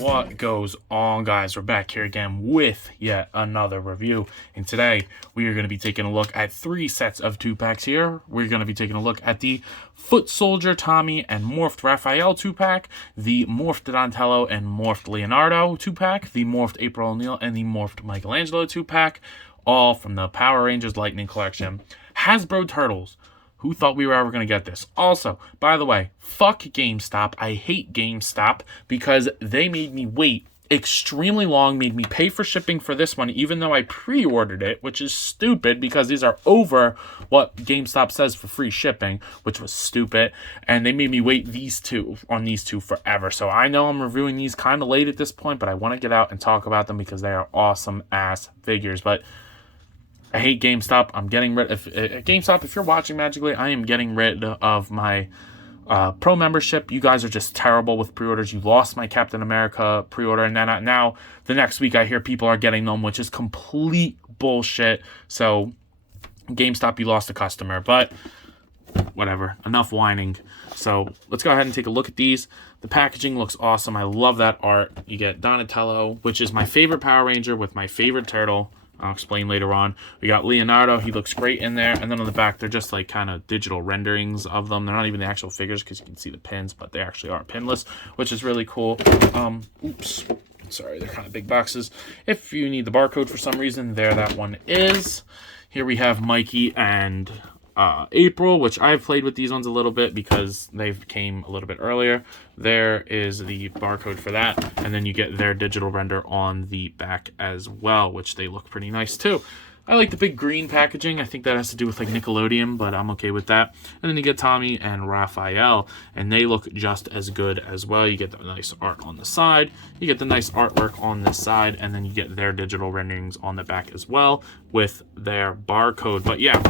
What goes on, guys? We're back here again with yet another review, and today we are going to be taking a look at 3 sets of 2-packs here. We're going to be taking a look at the Foot Soldier Tommy and Morphed Raphael 2-pack, the Morphed Donatello and Morphed Leonardo 2-pack, the Morphed April O'Neil and the Morphed Michelangelo 2-pack, all from the Power Rangers Lightning Collection. Hasbro Turtles. Who thought we were ever going to get this? Also, by the way, fuck GameStop. I hate GameStop because they made me wait extremely long, made me pay for shipping for this one, even though I pre-ordered it, which is stupid because these are over what GameStop says for free shipping, which was stupid. And they made me wait these two forever. So I know I'm reviewing these kind of late at this point, but I want to get out and talk about them because they are awesome ass figures. But I hate GameStop. I'm getting rid of GameStop. If you're watching magically, I am getting rid of my pro membership. You guys are just terrible with pre-orders. You lost my Captain America pre-order, and then now the next week I hear people are getting them, which is complete bullshit. So GameStop, you lost a customer, but whatever. Enough whining. So let's go ahead and take a look at these. The packaging looks awesome. I love that art. You get Donatello, which is my favorite Power Ranger with my favorite turtle. I'll explain later on. We got Leonardo. He looks great in there. And then on the back, they're just like kind of digital renderings of them. They're not even the actual figures because you can see the pins, but they actually are pinless, which is really cool. Oops. Sorry, they're kind of big boxes. If you need the barcode for some reason, there that one is. Here we have Mikey and April, which I've played with these ones a little bit because they came a little bit earlier. There is the barcode for that, and then you get their digital render on the back as well, which they look pretty nice too. I like the big green packaging. I think that has to do with like Nickelodeon, but I'm okay with that. And then you get Tommy and Raphael, and they look just as good as well. You get the nice art on the side, you get the nice artwork on this side, and then you get their digital renderings on the back as well with their barcode. But yeah,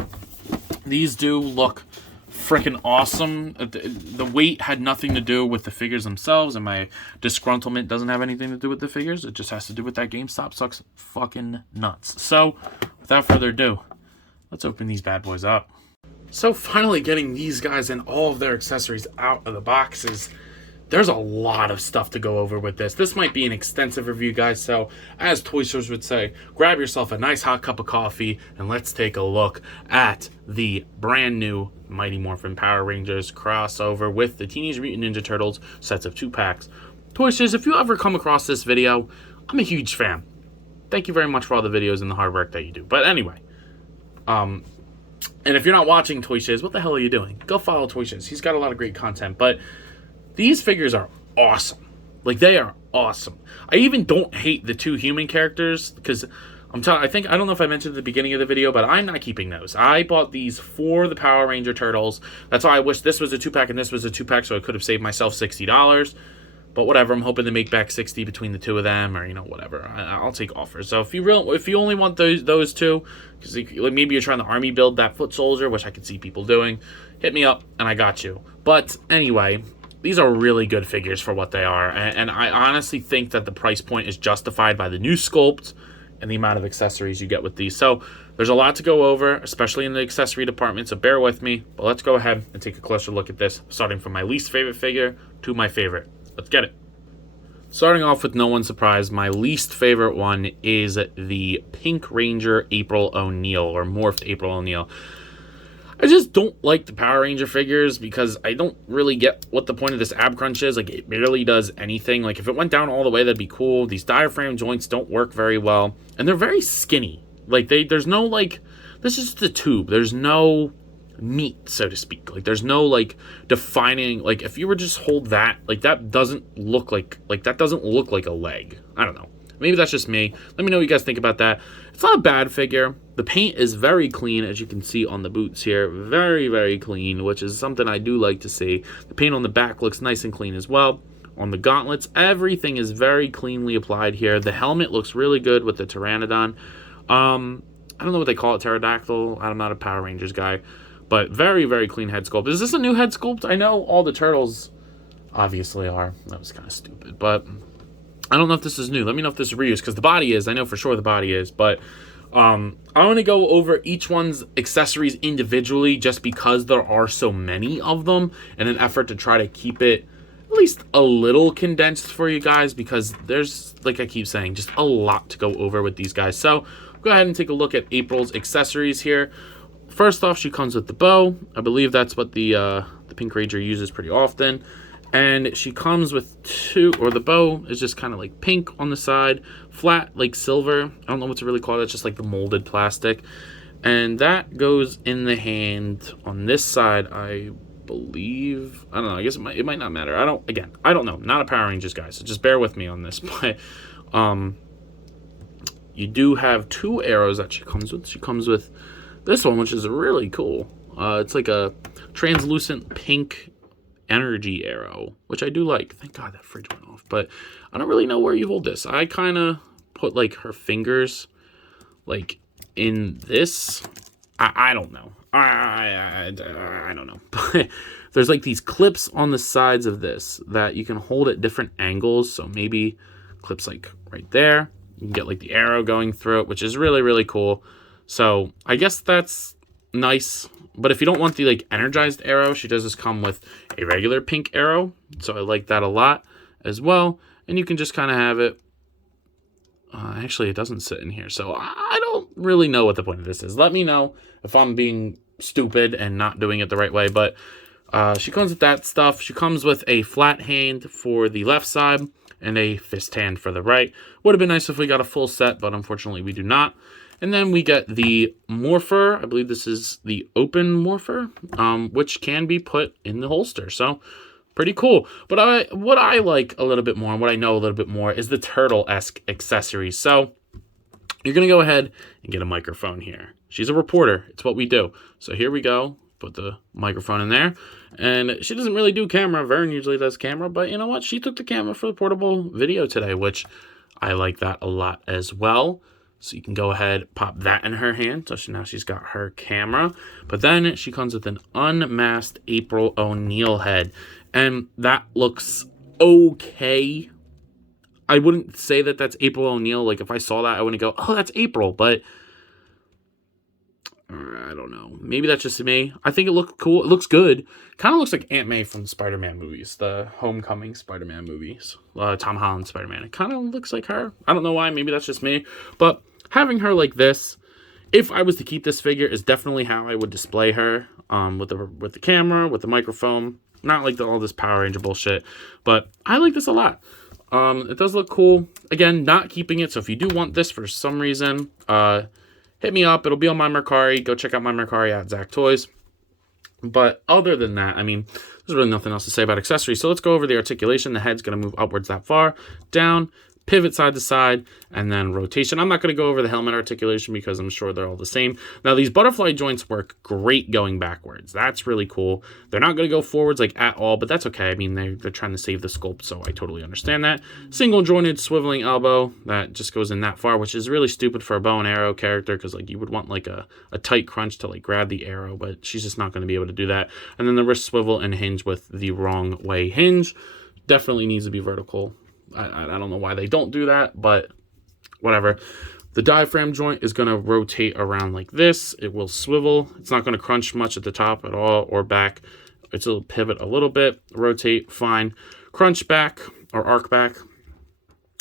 these do look freaking awesome. The weight had nothing to do with the figures themselves, and my disgruntlement doesn't have anything to do with the figures. It just has to do with that GameStop sucks fucking nuts. So, without further ado, let's open these bad boys up. So, finally getting these guys and all of their accessories out of the boxes. There's a lot of stuff to go over with this. This might be an extensive review, guys. So, as Toy Stores would say, grab yourself a nice hot cup of coffee and let's take a look at the brand new Mighty Morphin Power Rangers crossover with the Teenage Mutant Ninja Turtles sets of 2-packs. Toy Stores, if you ever come across this video, I'm a huge fan. Thank you very much for all the videos and the hard work that you do. But anyway, and if you're not watching Toy Stores, what the hell are you doing? Go follow Toy Stores. He's got a lot of great content, but these figures are awesome. Like, they are awesome. I even don't hate the 2 human characters because I don't know if I mentioned at the beginning of the video, but I'm not keeping those. I bought these for the Power Ranger Turtles. That's why I wish this was a 2-pack and this was a 2-pack, so I could have saved myself $60. But whatever, I'm hoping to make back $60 between the 2 of them, or whatever. I'll take offers. So if you only want those 2, because maybe you're trying to army build that Foot Soldier, which I could see people doing, hit me up and I got you. But anyway, these are really good figures for what they are, and I honestly think that the price point is justified by the new sculpt and the amount of accessories you get with these. So there's a lot to go over, especially in the accessory department, so bear with me. But let's go ahead and take a closer look at this, starting from my least favorite figure to my favorite. Let's get it. Starting off with no one's surprise, my least favorite one is the Pink Ranger April O'Neil, or Morphed April O'Neil. I just don't like the Power Ranger figures because I don't really get what the point of this ab crunch is. Like, it barely does anything. Like, if it went down all the way, that'd be cool. These diaphragm joints don't work very well, and they're very skinny. Like, there's no, like, this is just a tube. There's no meat, so to speak. Like, there's no, like, defining, like, if you were just hold that, like, that doesn't look like a leg. I don't know. Maybe that's just me. Let me know what you guys think about that. It's not a bad figure. The paint is very clean, as you can see on the boots here. Very, very clean, which is something I do like to see. The paint on the back looks nice and clean as well. On the gauntlets, everything is very cleanly applied here. The helmet looks really good with the Pteranodon. I don't know what they call it, pterodactyl. I'm not a Power Rangers guy. But very, very clean head sculpt. Is this a new head sculpt? I know all the turtles obviously are. That was kind of stupid, but I don't know if this is new. Let me know if this is reused, because the body is. I know for sure the body is, but I want to go over each one's accessories individually just because there are so many of them in an effort to try to keep it at least a little condensed for you guys, because there's, like I keep saying, just a lot to go over with these guys. So go ahead and take a look at April's accessories here. First off, she comes with the bow. I believe that's what the Pink Ranger uses pretty often. And she comes with two, or the bow is just kind of like pink on the side, flat like silver. I don't know what to really call it. It's just like the molded plastic. And that goes in the hand on this side, I believe. I don't know. I guess it might not matter. I don't know. Not a Power Rangers guy, so just bear with me on this. But you do have two arrows that she comes with. She comes with this one, which is really cool. It's like a translucent pink energy arrow, which I do like. Thank God that fridge went off. But I don't really know where you hold this. I kind of put like her fingers like in this. I don't know. I don't know. But there's like these clips on the sides of this that you can hold at different angles. So maybe clips like right there. You can get like the arrow going through it, which is really, really cool. So I guess that's nice. But if you don't want the like energized arrow, she does just come with a regular pink arrow. So I like that a lot as well. And you can just kind of have it. Actually, it doesn't sit in here. So I don't really know what the point of this is. Let me know if I'm being stupid and not doing it the right way. But she comes with that stuff. She comes with a flat hand for the left side and a fist hand for the right. Would have been nice if we got a full set, but unfortunately we do not. And then we get the morpher. I believe this is the open morpher, which can be put in the holster. So pretty cool. But what I like a little bit more, and what I know a little bit more, is the turtle-esque accessories. So you're going to go ahead and get a microphone here. She's a reporter. It's what we do. So here we go. Put the microphone in there. And she doesn't really do camera. Vern usually does camera. But you know what? She took the camera for the portable video today, which I like that a lot as well. So you can go ahead, pop that in her hand. So now she's got her camera. But then she comes with an unmasked April O'Neil head. And that looks okay. I wouldn't say that that's April O'Neil. Like, if I saw that, I wouldn't go, oh, that's April. But I don't know. Maybe that's just me. I think it looks cool. It looks good. Kind of looks like Aunt May from the Spider-Man movies. The Homecoming Spider-Man movies. Tom Holland Spider-Man. It kind of looks like her. I don't know why. Maybe that's just me. But having her like this, if I was to keep this figure, is definitely how I would display her. With the camera, with the microphone. Not like all this Power Ranger bullshit. But I like this a lot. It does look cool. Again, not keeping it. So if you do want this for some reason, hit me up. It'll be on my Mercari. Go check out my Mercari at Zach Toys. But other than that, I mean, there's really nothing else to say about accessories. So let's go over the articulation. The head's going to move upwards that far, down, pivot side to side, and then rotation. I'm not going to go over the helmet articulation because I'm sure they're all the same. Now, these butterfly joints work great going backwards. That's really cool. They're not going to go forwards like at all, but that's okay. I mean, they're trying to save the sculpt, so I totally understand that. Single jointed swiveling elbow that just goes in that far, which is really stupid for a bow and arrow character because like you would want like a tight crunch to like grab the arrow, but she's just not going to be able to do that. And then the wrist swivel and hinge with the wrong way hinge definitely needs to be vertical. I don't know why they don't do that, but whatever. The diaphragm joint is going to rotate around like this. It will swivel. It's not going to crunch much at the top at all or back. It'll pivot a little bit, rotate, fine. Crunch back or arc back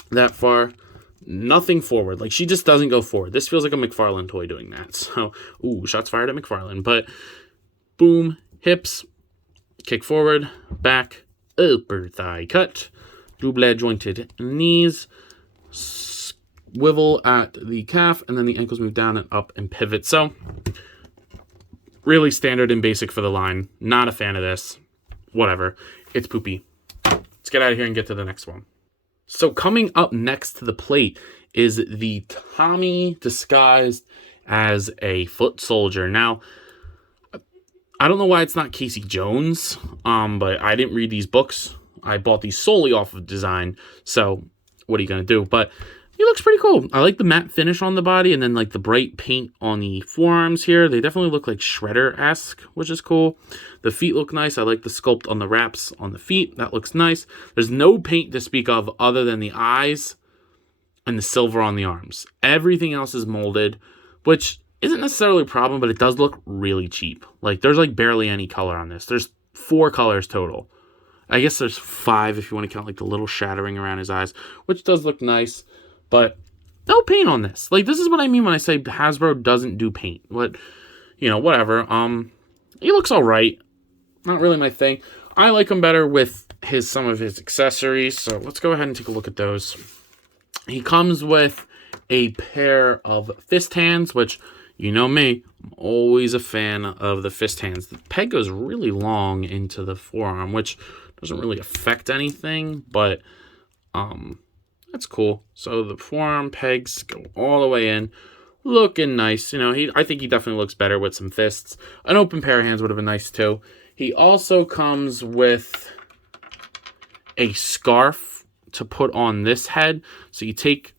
that far. Nothing forward. Like, she just doesn't go forward. This feels like a McFarlane toy doing that. So, ooh, shots fired at McFarlane. But, boom, hips, kick forward, back, upper thigh cut. Double jointed knees, swivel at the calf, and then the ankles move down and up and pivot. So, really standard and basic for the line. Not a fan of this. Whatever. It's poopy. Let's get out of here and get to the next one. So, coming up next to the plate is the Tommy disguised as a foot soldier. Now, I don't know why it's not Casey Jones, but I didn't read these books. I bought these solely off of design, so what are you going to do? But he looks pretty cool. I like the matte finish on the body and then like the bright paint on the forearms here. They definitely look like Shredder-esque, which is cool. The feet look nice. I like the sculpt on the wraps on the feet. That looks nice. There's no paint to speak of other than the eyes and the silver on the arms. Everything else is molded, which isn't necessarily a problem, but it does look really cheap. Like, there's like barely any color on this. There's 4 colors total. I guess there's 5 if you want to count like the little shattering around his eyes, which does look nice, but no paint on this. Like, this is what I mean when I say Hasbro doesn't do paint. But, you know, whatever. He looks all right. Not really my thing. I like him better with some of his accessories, so let's go ahead and take a look at those. He comes with a pair of fist hands, which, you know me, I'm always a fan of the fist hands. The peg goes really long into the forearm, which doesn't really affect anything, but that's cool. So the forearm pegs go all the way in, looking nice. You know, I think he definitely looks better with some fists. An open pair of hands would have been nice too. He also comes with a scarf to put on this head. So you take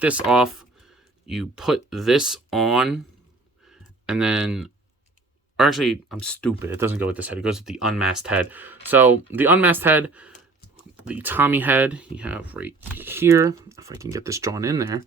this off, you put this on, and then, or actually, I'm stupid. It doesn't go with this head. It goes with the unmasked head. So the unmasked head, the Tommy head, you have right here. If I can get this drawn in there.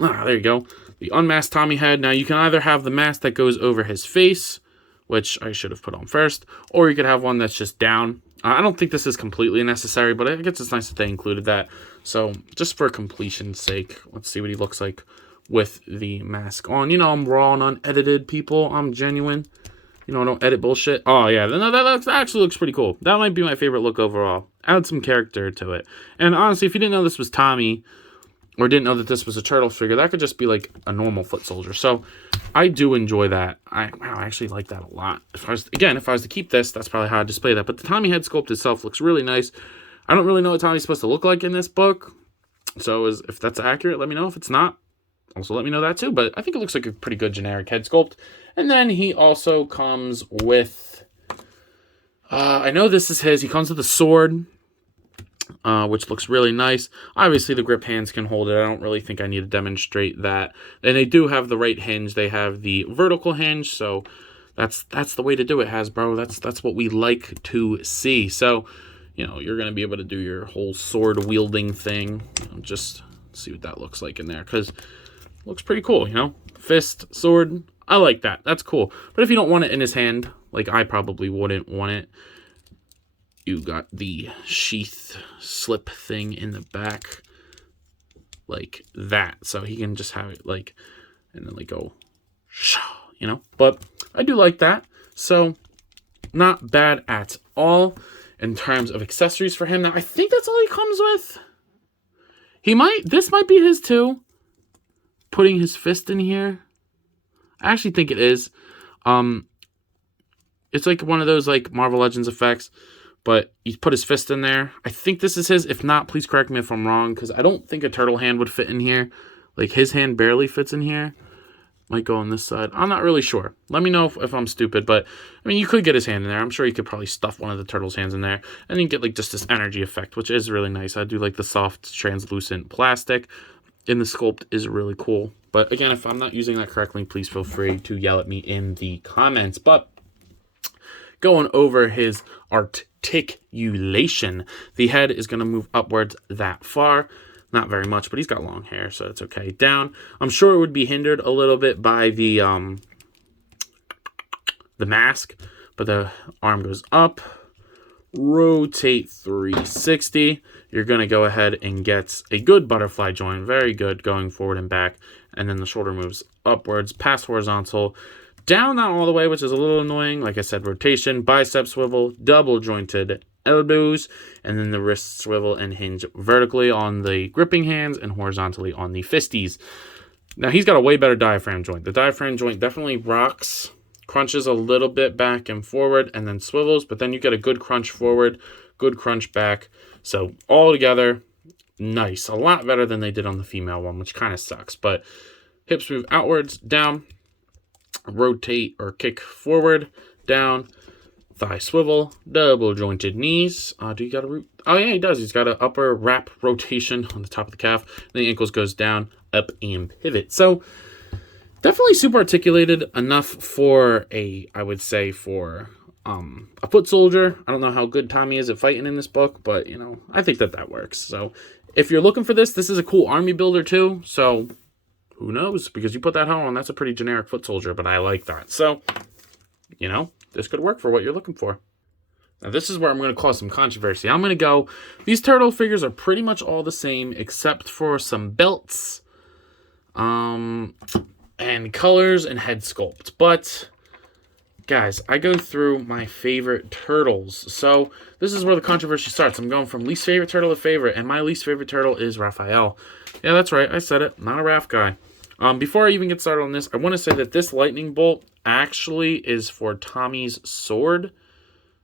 Ah, there you go. The unmasked Tommy head. Now, you can either have the mask that goes over his face, which I should have put on first, or you could have one that's just down. I don't think this is completely necessary, but I guess it's nice that they included that. So, just for completion's sake, let's see what he looks like with the mask on. You know, I'm raw and unedited, people. I'm genuine. You know, I don't edit bullshit. Oh, yeah. No, that actually looks pretty cool. That might be my favorite look overall. Add some character to it. And honestly, if you didn't know this was Tommy, or didn't know that this was a turtle figure, that could just be like a normal foot soldier. So I do enjoy that. I actually like that a lot. If I was to keep this, that's probably how I display that. But the Tommy head sculpt itself looks really nice. I don't really know what Tommy's supposed to look like in this book. So if that's accurate, let me know. If it's not, also let me know that too. But I think it looks like a pretty good generic head sculpt. And then he also comes with, I know this is his. He comes with a sword, which looks really nice. Obviously, the grip hands can hold it. I don't really think I need to demonstrate that. And they do have the right hinge. They have the vertical hinge, so that's the way to do it, Hasbro. That's what we like to see. So, you know, you're going to be able to do your whole sword-wielding thing. You know, just see what that looks like in there, because it looks pretty cool, you know? Fist, sword, I like that. That's cool. But if you don't want it in his hand, like I probably wouldn't want it, you got the sheath slip thing in the back like that. So he can just have it like, and then like go, you know. But I do like that. So not bad at all in terms of accessories for him. Now, I think that's all he comes with. This might be his too. Putting his fist in here. I actually think it is. It's like one of those like Marvel Legends effects. But he put his fist in there. I think this is his. If not, please correct me if I'm wrong, because I don't think a turtle hand would fit in here. Like, his hand barely fits in here. Might go on this side. I'm not really sure. Let me know if I'm stupid, but, I mean, you could get his hand in there. I'm sure you could probably stuff one of the turtle's hands in there, and then you get, like, just this energy effect, which is really nice. I do like the soft, translucent plastic in the sculpt is really cool. But, again, if I'm not using that correctly, please feel free to yell at me in the comments. But going over his articulation, the head is going to move upwards that far. Not very much, but he's got long hair, so it's okay. Down, I'm sure it would be hindered a little bit by the mask, but the arm goes up. Rotate 360. You're going to go ahead and get a good butterfly joint. Very good going forward and back. And then the shoulder moves upwards, past horizontal. Down, not all the way, which is a little annoying. Like I said, rotation, bicep swivel, double jointed elbows, and then the wrist swivel and hinge vertically on the gripping hands and horizontally on the fisties. Now, he's got a way better diaphragm joint. The diaphragm joint definitely rocks, crunches a little bit back and forward, and then swivels, but then you get a good crunch forward, good crunch back. So, all together, nice. A lot better than they did on the female one, which kind of sucks. But hips move outwards, down, rotate or kick forward, down, thigh swivel, double jointed knees. Do you got a root? Oh yeah, he does. He's got an upper wrap rotation on the top of the calf. The ankles goes down, up, and pivot. So definitely super articulated enough for I would say for a foot soldier. I don't know how good Tommy is at fighting in this book, but you know, I think that works. So if you're looking for this is a cool army builder too. So who knows? Because you put that helmet on, that's a pretty generic foot soldier, but I like that. So, you know, this could work for what you're looking for. Now, this is where I'm going to cause some controversy. I'm going to go, these turtle figures are pretty much all the same, except for some belts, and colors and head sculpt. But, guys, I go through my favorite turtles. So, this is where the controversy starts. I'm going from least favorite turtle to favorite, and my least favorite turtle is Raphael. Yeah, that's right. I said it. Not a Raph guy. Before I even get started on this, I want to say that this lightning bolt actually is for Tommy's sword.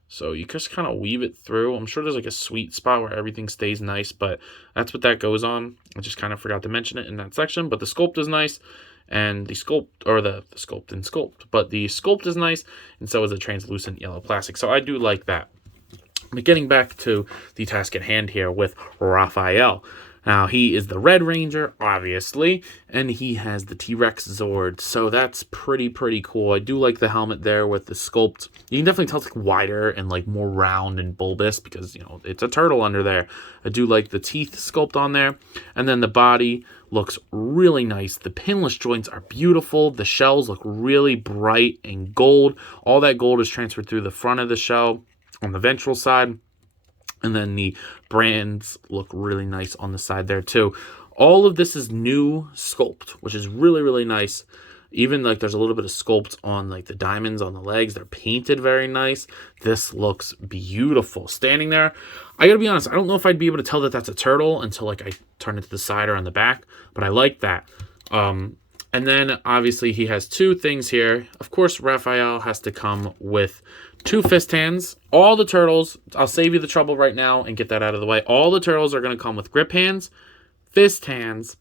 So you just kind of weave it through. I'm sure there's like a sweet spot where everything stays nice, but that's what that goes on. I just kind of forgot to mention it in that section, but the sculpt is nice, and the sculpt, or the sculpt and sculpt, but the sculpt is nice, and so is the translucent yellow plastic. So I do like that. But getting back to the task at hand here with Raphael. Now, he is the Red Ranger, obviously, and he has the T-Rex Zord, so that's pretty cool. I do like the helmet there with the sculpt. You can definitely tell it's like wider and like more round and bulbous because, you know, it's a turtle under there. I do like the teeth sculpt on there, and then the body looks really nice. The pinless joints are beautiful. The shells look really bright and gold. All that gold is transferred through the front of the shell on the ventral side. And then the brands look really nice on the side there too. All of this is new sculpt, which is really nice. Even like there's a little bit of sculpt on like the diamonds on the legs. They're painted very nice. This looks beautiful. Standing there, I gotta be honest, I don't know if I'd be able to tell that that's a turtle until like I turn it to the side or on the back, but I like that. And then obviously he has two things here. Of course, Raphael has to come with 2 fist hands. All the turtles, I'll save you the trouble right now and get that out of the way. All the turtles are going to come with grip hands, fist hands,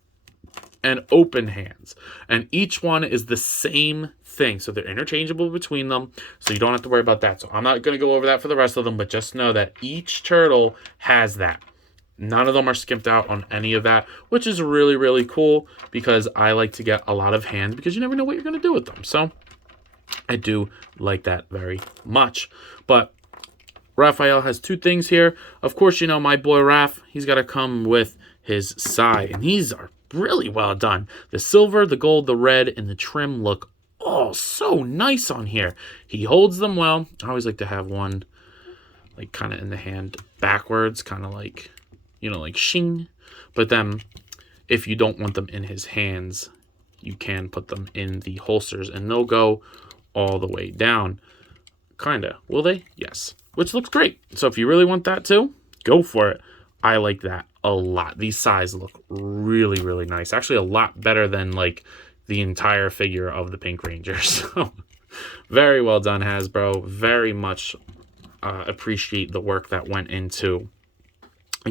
and open hands. And each one is the same thing. So they're interchangeable between them. So you don't have to worry about that. So I'm not going to go over that for the rest of them, but just know that each turtle has that. None of them are skimped out on any of that, which is really cool because I like to get a lot of hands because you never know what you're going to do with them. So I do like that very much. But Raphael has 2 things here. Of course, you know, my boy Raph, he's got to come with his side. And these are really well done. The silver, the gold, the red, and the trim look all so nice on here. He holds them well. I always like to have one like kind of in the hand backwards, kind of like, you know, like shing. But then if you don't want them in his hands, you can put them in the holsters and they'll go all the way down. Kinda. Will they? Yes. Which looks great. So if you really want that too, go for it. I like that a lot. These sides look really nice. Actually, a lot better than like the entire figure of the Pink Ranger. So very well done, Hasbro. Very much appreciate the work that went into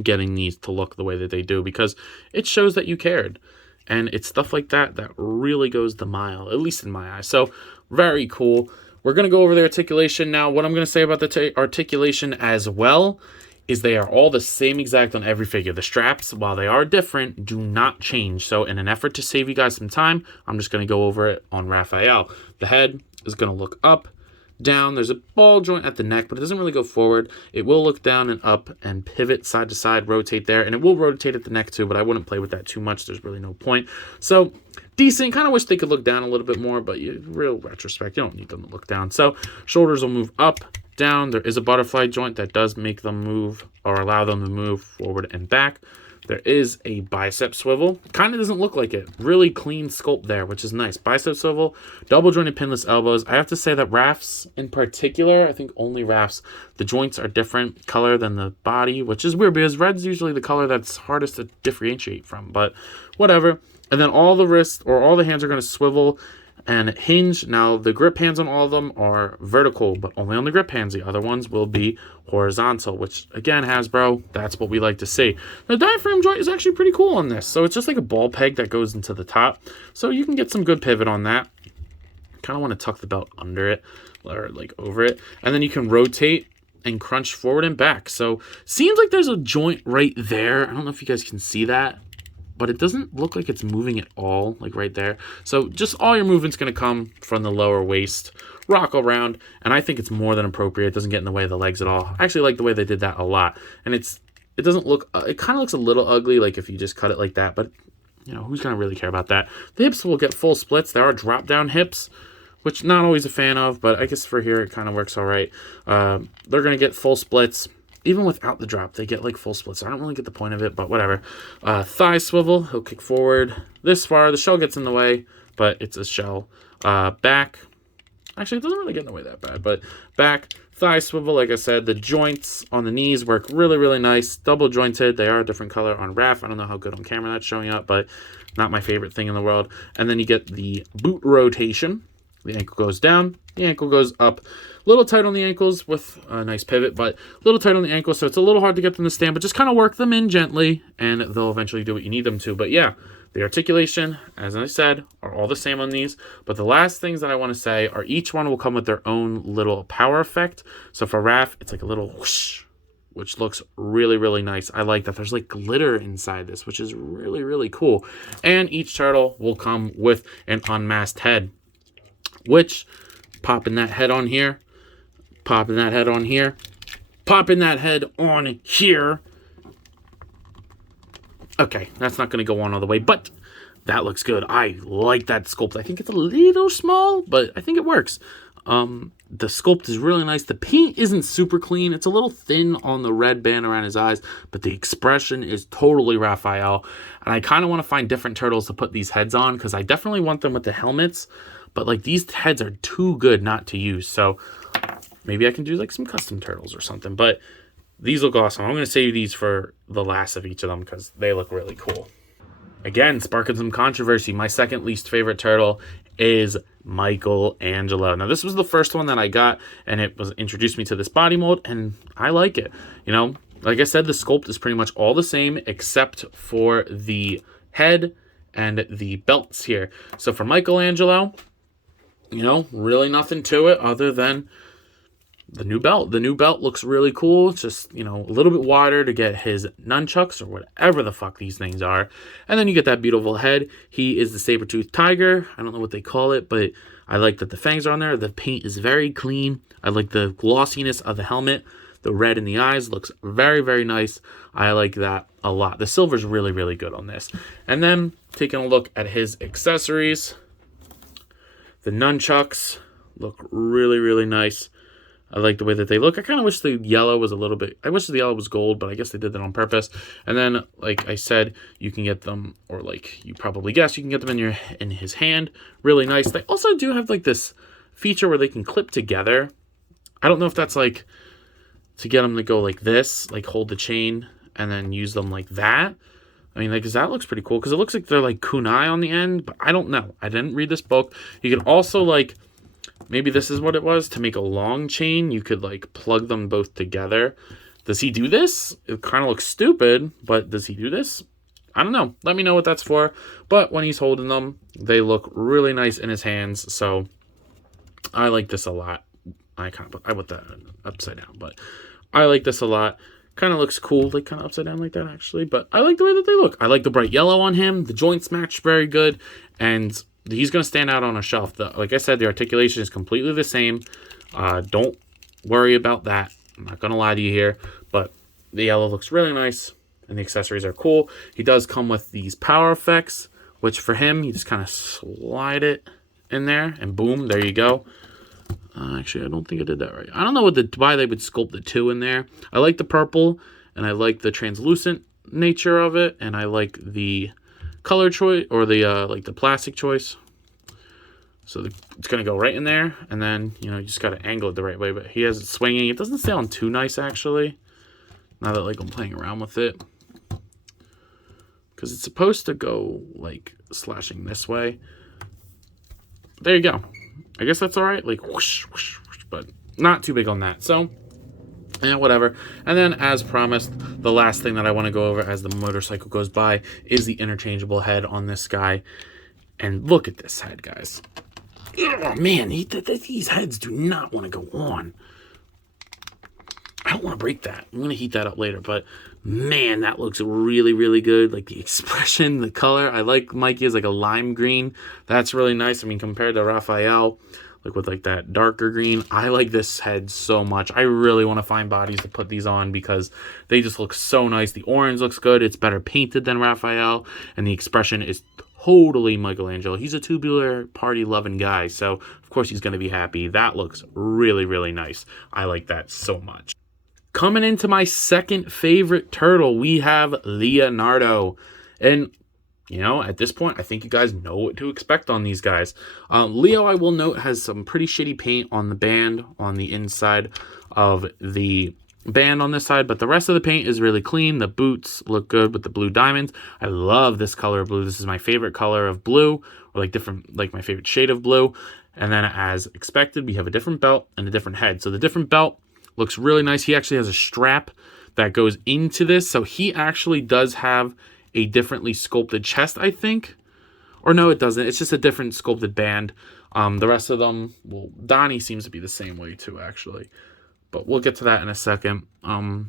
getting these to look the way that they do because it shows that you cared. And it's stuff like that that really goes the mile, at least in my eyes. So very cool. We're going to go over the articulation now. What I'm going to say about the articulation as well is they are all the same exact on every figure. The straps, while they are different, do not change. So in an effort to save you guys some time, I'm just going to go over it on Raphael. The head is going to look up, down. There's a ball joint at the neck, but it doesn't really go forward. It will look down and up and pivot side to side, rotate there, and it will rotate at the neck too, but I wouldn't play with that too much. There's really no point. So decent. Kind of wish they could look down a little bit more, but real retrospect, you don't need them to look down. So shoulders will move up, down. There is a butterfly joint that does make them move or allow them to move forward and back. There is a bicep swivel. Kind of doesn't look like it. Really clean sculpt there, which is nice. Bicep swivel, double jointed pinless elbows. I have to say that Raph's in particular, I think only Raph's, the joints are different color than the body, which is weird because red's usually the color that's hardest to differentiate from, but whatever. And then all the wrists or all the hands are going to swivel and hinge. Now, the grip hands on all of them are vertical, but only on the grip hands. The other ones will be horizontal, which, again, Hasbro, that's what we like to see. The diaphragm joint is actually pretty cool on this. So it's just like a ball peg that goes into the top. So you can get some good pivot on that. Kind of want to tuck the belt under it or like over it. And then you can rotate and crunch forward and back. So seems like there's a joint right there. I don't know if you guys can see that, but it doesn't look like it's moving at all, like right there. So just all your movement's going to come from the lower waist, rock around, and I think it's more than appropriate. It doesn't get in the way of the legs at all. I actually like the way they did that a lot. And it doesn't look, it kind of looks a little ugly, like if you just cut it like that, but you know, who's going to really care about that? The hips will get full splits. There are drop-down hips, which not always a fan of, but I guess for here it kind of works all right. They're going to get full splits. Even without the drop, they get like full splits. I don't really get the point of it, but whatever. Thigh swivel, he'll kick forward this far. The shell gets in the way, but it's a shell. Back, actually it doesn't really get in the way that bad, but back, thigh swivel, like I said. The joints on the knees work really, really nice. Double jointed. They are a different color on Raph. I don't know how good on camera that's showing up, but not my favorite thing in the world. And then you get the boot rotation. The ankle goes down, the ankle goes up. A little tight on the ankles with a nice pivot, but a little tight on the ankles, so it's a little hard to get them to stand, but just kind of work them in gently, and they'll eventually do what you need them to. But yeah, the articulation, as I said, are all the same on these. But the last things that I want to say are each one will come with their own little power effect. So for Raph, it's like a little whoosh, which looks really, really nice. I like that. There's like glitter inside this, which is really, really cool. And each turtle will come with an unmasked head, which, popping that head on here, popping that head on here, popping that head on here. Okay, that's not going to go on all the way, but that looks good. I like that sculpt. I think it's a little small, but I think it works. The sculpt is really nice. The paint isn't super clean. It's a little thin on the red band around his eyes, but the expression is totally Raphael. And I kind of want to find different turtles to put these heads on, because I definitely want them with the helmets, but like these heads are too good not to use. So maybe I can do like some custom turtles or something, but these look awesome. I'm going to save these for the last of each of them because they look really cool. Again, sparking some controversy. My second least favorite turtle is Angelo. Now, this was the first one that I got, and it was introduced me to this body mold, and I like it. You know, like I said, the sculpt is pretty much all the same except for the head and the belts here. So for Angelo, you know, really nothing to it other than the new belt. The new belt looks really cool. It's just, you know, a little bit wider to get his nunchucks or whatever the fuck these things are. And then you get that beautiful head. He is the saber-toothed tiger. I don't know what they call it, but I like that the fangs are on there. The paint is very clean. I like the glossiness of the helmet. The red in the eyes looks very, very nice. I like that a lot. The silver's really, really good on this. And then taking a look at his accessories. The nunchucks look really, really nice. I like the way that they look. I kind of wish the yellow was a little bit... I wish the yellow was gold, but I guess they did that on purpose. And then, like I said, you can get them, or like you probably guessed, you can get them in his hand. Really nice. They also do have like this feature where they can clip together. I don't know if that's like to get them to go like this, like hold the chain and then use them like that. I mean, like, because that looks pretty cool, because it looks like they're like kunai on the end, but I don't know. I didn't read this book. You can also like... Maybe this is what it was. To make a long chain, you could like plug them both together. Does he do this? It kind of looks stupid, but does he do this? I don't know. Let me know what that's for. But when he's holding them, they look really nice in his hands. So I like this a lot. I put that upside down, but I like this a lot. Kind of looks cool, like kind of upside down like that actually. But I like the way that they look. I like the bright yellow on him. The joints match very good, and he's going to stand out on a shelf. Like I said, the articulation is completely the same. Don't worry about that. I'm not going to lie to you here. But the yellow looks really nice, and the accessories are cool. He does come with these power effects, which for him, you just kind of slide it in there, and boom, there you go. Actually, I don't think I did that right. I don't know why they would sculpt the two in there. I like the purple, and I like the translucent nature of it, and I like the color choice, or the like the plastic choice. So it's gonna go right in there, and then you know you just gotta angle it the right way. But he has it swinging. It doesn't sound too nice actually. Now that like I'm playing around with it, because it's supposed to go like slashing this way. There you go. I guess that's all right. Like whoosh, whoosh, whoosh, but not too big on that. So. And whatever. And then, as promised, the last thing that I want to go over as the motorcycle goes by is the interchangeable head on this guy. And look at this head, guys. Oh, man, these heads do not want to go on. I don't want to break that. I'm going to heat that up later. But, man, that looks really, really good. Like, the expression, the color. I like Mikey is like a lime green. That's really nice. I mean, compared to Raphael, like with like that darker green, I like this head so much. I really want to find bodies to put these on because they just look so nice. The orange looks good. It's better painted than Raphael, and the expression is totally Michelangelo. He's a tubular party loving guy, so of course he's going to be happy. That looks really, really nice. I like that so much. Coming into my second favorite turtle, we have Leonardo. And, you know, at this point, I think you guys know what to expect on these guys. Leo, I will note, has some pretty shitty paint on the band on the inside of the band on this side, but the rest of the paint is really clean. The boots look good with the blue diamonds. I love this color of blue. This is my favorite color of blue, or like my favorite shade of blue. And then as expected, we have a different belt and a different head. So the different belt looks really nice. He actually has a strap that goes into this. So he actually does have a differently sculpted chest, I think. Or no, it doesn't. It's just a different sculpted band. The rest of them, well, Donnie seems to be the same way too, actually. But we'll get to that in a second. But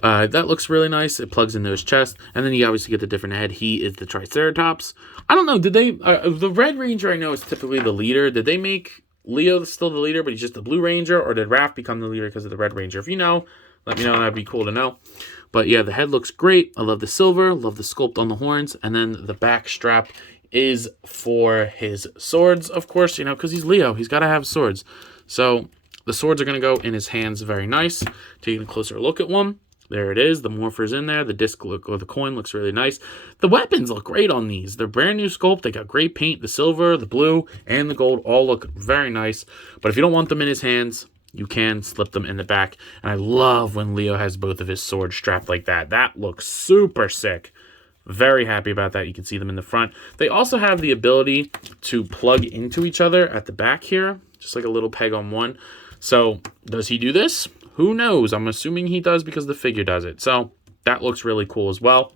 that looks really nice. It plugs into his chest. And then you obviously get the different head. He is the Triceratops. I don't know. Did they... the Red Ranger, I know, is typically the leader. Did they make Leo still the leader, but he's just the Blue Ranger? Or did Raph become the leader because of the Red Ranger? If you know, let me know. That'd be cool to know. But yeah, the head looks great. I love the silver. Love the sculpt on the horns. And then the back strap is for his swords, of course, you know, because he's Leo. He's got to have swords. So the swords are going to go in his hands. Very nice. Taking a closer look at one. There it is. The morpher's in there. The disc look, or the coin looks really nice. The weapons look great on these. They're brand new sculpt. They got great paint. The silver, the blue, and the gold all look very nice. But if you don't want them in his hands, you can slip them in the back. And I love when Leo has both of his swords strapped like that. That looks super sick. Very happy about that. You can see them in the front. They also have the ability to plug into each other at the back here. Just like a little peg on one. So does he do this? Who knows? I'm assuming he does because the figure does it. So that looks really cool as well.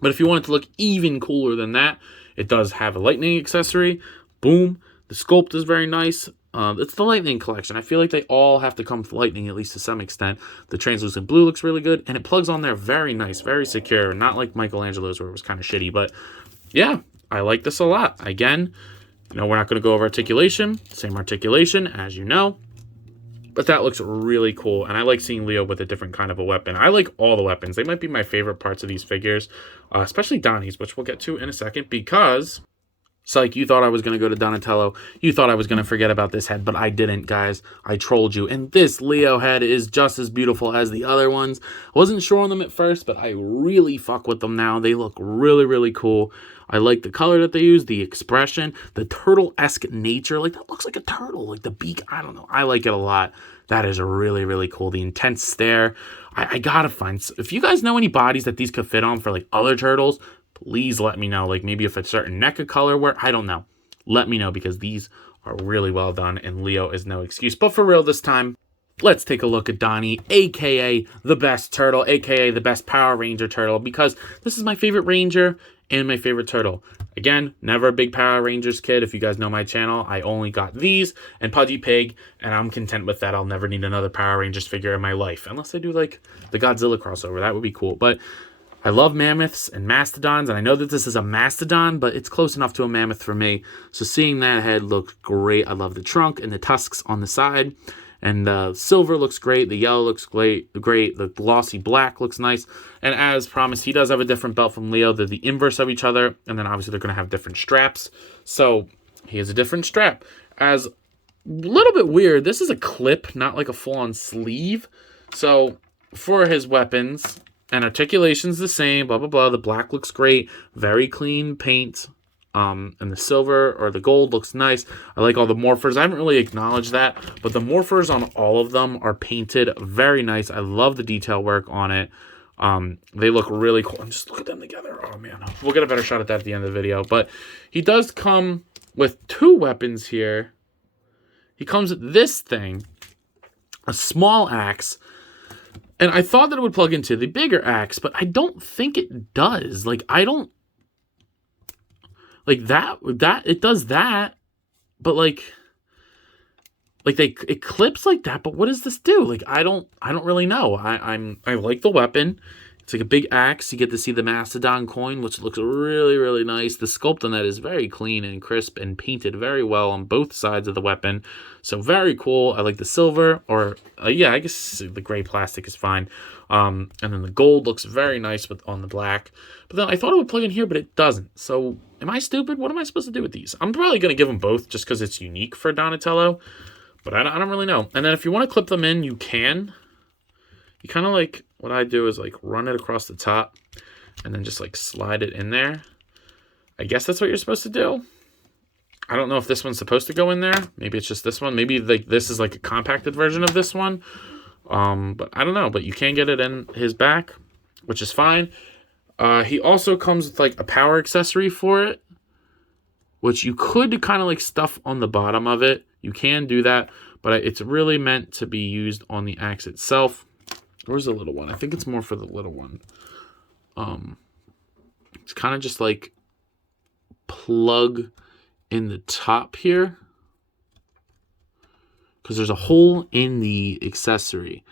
But if you want it to look even cooler than that, it does have a lightning accessory. Boom. The sculpt is very nice. It's the lightning collection. I feel like they all have to come with lightning, at least to some extent. The translucent blue looks really good, and it plugs on there very nice, very secure. Not like Michelangelo's where it was kind of shitty, but yeah, I like this a lot. Again, you know, we're not going to go over articulation. Same articulation, as you know. But that looks really cool, and I like seeing Leo with a different kind of a weapon. I like all the weapons. They might be my favorite parts of these figures, especially Donnie's, which we'll get to in a second, because... Psych, you thought I was going to go to Donatello. You thought I was going to forget about this head, but I didn't, guys. I trolled you. And this Leo head is just as beautiful as the other ones. I wasn't sure on them at first, but I really fuck with them now. They look really, really cool. I like the color that they use, the expression, the turtle-esque nature. Like, that looks like a turtle. Like, the beak, I don't know. I like it a lot. That is really, really cool. The intense stare. I gotta find... If you guys know any bodies that these could fit on for, like, other turtles... Please let me know, like maybe if a certain NECA color where, I don't know. Let me know because these are really well done and Leo is no excuse. But for real this time, let's take a look at Donnie, aka the best turtle, aka the best Power Ranger turtle, because this is my favorite Ranger and my favorite turtle. Again, never a big Power Rangers kid. If you guys know my channel, I only got these and Pudgy Pig, and I'm content with that. I'll never need another Power Rangers figure in my life, unless I do like the Godzilla crossover. That would be cool, but... I love mammoths and mastodons, and I know that this is a mastodon, but it's close enough to a mammoth for me. So seeing that head looks great. I love the trunk and the tusks on the side. And the silver looks great. The yellow looks great. The glossy black looks nice. And as promised, he does have a different belt from Leo. They're the inverse of each other. And then obviously they're going to have different straps. So he has a different strap. As a little bit weird, this is a clip, not like a full-on sleeve. So for his weapons... And articulation's the same, blah, blah, blah. The black looks great. Very clean paint. And the silver or the gold looks nice. I like all the morphers. I haven't really acknowledged that. But the morphers on all of them are painted very nice. I love the detail work on it. They look really cool. And just look at them together. Oh, man. We'll get a better shot at that at the end of the video. But he does come with two weapons here. He comes with this thing. A small axe. And I thought that it would plug into the bigger axe, but I don't think it does. Like, I don't... Like, that it does that, but, like it clips like that, but what does this do? Like, I don't really know. I like the weapon. It's like a big axe. You get to see the Mastodon coin, which looks really, really nice. The sculpt on that is very clean and crisp and painted very well on both sides of the weapon. So very cool. I like the silver, or yeah, I guess the gray plastic is fine. And then the gold looks very nice on the black. But then I thought it would plug in here, but it doesn't. So am I stupid? What am I supposed to do with these? I'm probably going to give them both just because it's unique for Donatello. But I don't really know. And then if you want to clip them in, you can. You kind of like, what I do is like run it across the top and then just like slide it in there. I guess that's what you're supposed to do. I don't know if this one's supposed to go in there. Maybe it's just this one. Maybe like this is like a compacted version of this one. But I don't know. But you can get it in his back, which is fine. He also comes with like a power accessory for it, which you could kind of like stuff on the bottom of it. You can do that, but it's really meant to be used on the axe itself. Where's the little one? I think it's more for the little one. It's kind of just like plug in the top here, because there's a hole in the accessory,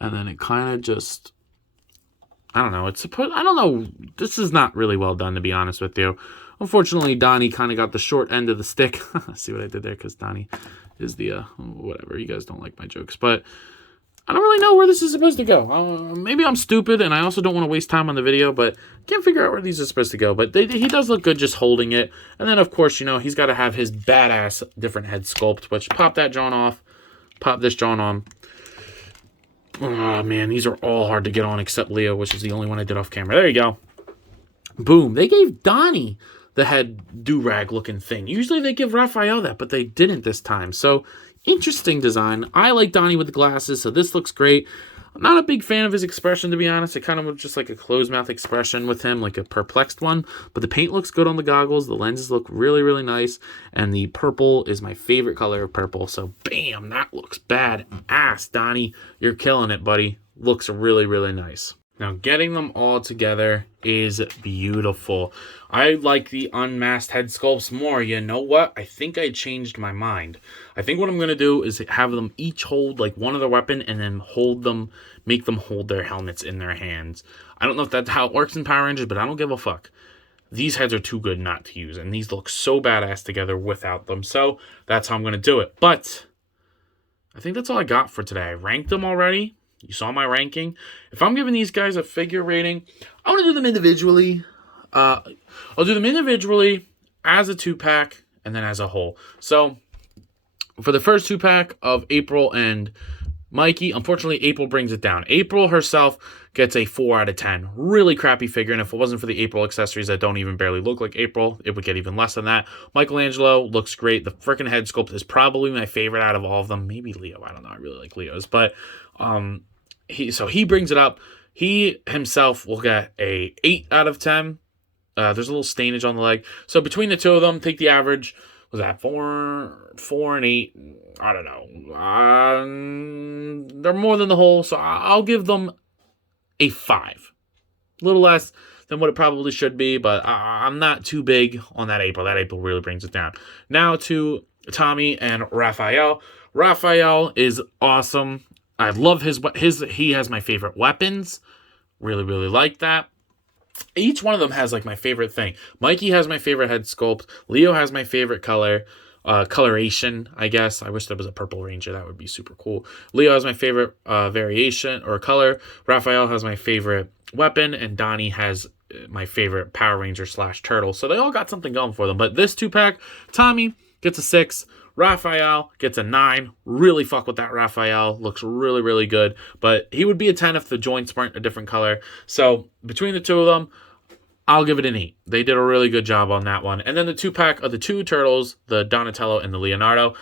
and then it kind of just, I don't know. I don't know. This is not really well done, to be honest with you. Unfortunately, Donnie kind of got the short end of the stick. See what I did there? Because Donnie is the, whatever. You guys don't like my jokes. But I don't really know where this is supposed to go. Maybe I'm stupid, and I also don't want to waste time on the video, but can't figure out where these are supposed to go. But he does look good just holding it. And then, of course, you know, he's got to have his badass different head sculpt, which pop that John off, pop this John on. Oh, man, these are all hard to get on except Leo, which is the only one I did off camera. There you go. Boom. They gave Donnie the head do-rag looking thing. Usually they give Raphael that, but they didn't this time. So, interesting design. I like Donnie with the glasses, so this looks great. I'm not a big fan of his expression, to be honest. It kind of was just like a closed mouth expression with him, like a perplexed one. But the paint looks good on the goggles. The lenses look really, really nice. And the purple is my favorite color of purple. So, bam, that looks badass, Donnie. You're killing it, buddy. Looks really, really nice. Now, getting them all together is beautiful. I like the unmasked head sculpts more. You know what? I think I changed my mind. I think what I'm going to do is have them each hold like one of their weapon and then hold them, make them hold their helmets in their hands. I don't know if that's how it works in Power Rangers, but I don't give a fuck. These heads are too good not to use, and these look so badass together without them. So that's how I'm going to do it. But I think that's all I got for today. I ranked them already. You saw my ranking. If I'm giving these guys a figure rating, I want to do them individually. I'll do them individually as a 2-pack and then as a whole. So for the first 2-pack of April and Mikey, unfortunately, April brings it down. April herself gets a 4 out of 10. Really crappy figure, and if it wasn't for the April accessories that don't even barely look like April, it would get even less than that. Angelo looks great. The freaking head sculpt is probably my favorite out of all of them. Maybe Leo. I don't know. I really like Leo's, but he brings it up. He himself will get a 8 out of 10. There's a little stainage on the leg. So between the two of them, take the average. Was that 4 and 8? I don't know. They're more than the whole, so I'll give them a 5. A little less than what it probably should be, but I'm not too big on that April. That April really brings it down. Now to Tommy and Raphael. Raphael is awesome. I love he has my favorite weapons. Really, really like that. Each one of them has like my favorite thing. Mikey has my favorite head sculpt. Leo has my favorite color. Coloration, I guess. I wish there was a purple ranger. That would be super cool. Leo has my favorite variation or color. Raphael has my favorite weapon. And Donnie has my favorite Power Ranger / turtle. So they all got something going for them. But this 2-pack, Tommy gets a 6. Raphael gets a 9. Really fuck with that Raphael. Looks really, really good. But he would be a 10 if the joints weren't a different color. So between the two of them, I'll give it an 8. They did a really good job on that one. And then the 2-pack of the 2 turtles, the Donatello and the Leonardo.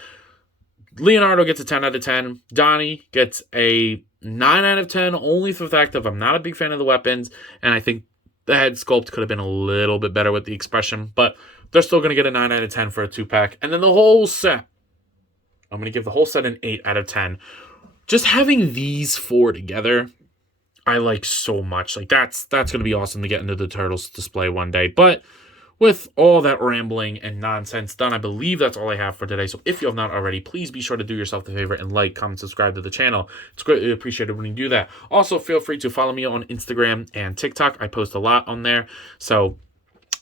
Leonardo gets a 10 out of 10. Donnie gets a 9 out of 10, only for the fact of I'm not a big fan of the weapons. And I think the head sculpt could have been a little bit better with the expression. But they're still going to get a 9 out of 10 for a 2-pack. And then the whole set, I'm going to give the whole set an 8 out of 10. Just having these 4 together, I like so much. Like that's going to be awesome to get into the Turtles display one day. But with all that rambling and nonsense done, I believe that's all I have for today. So if you have not already, please be sure to do yourself the favor and like, comment, subscribe to the channel. It's greatly appreciated when you do that. Also, feel free to follow me on Instagram and TikTok. I post a lot on there, so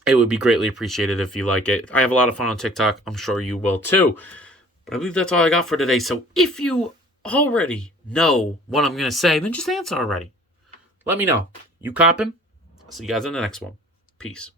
it would be greatly appreciated if you like it. I have a lot of fun on TikTok. I'm sure you will too. But I believe that's all I got for today. So if you already know what I'm going to say, then just answer already. Let me know. You coppin'? I'll see you guys in the next one. Peace.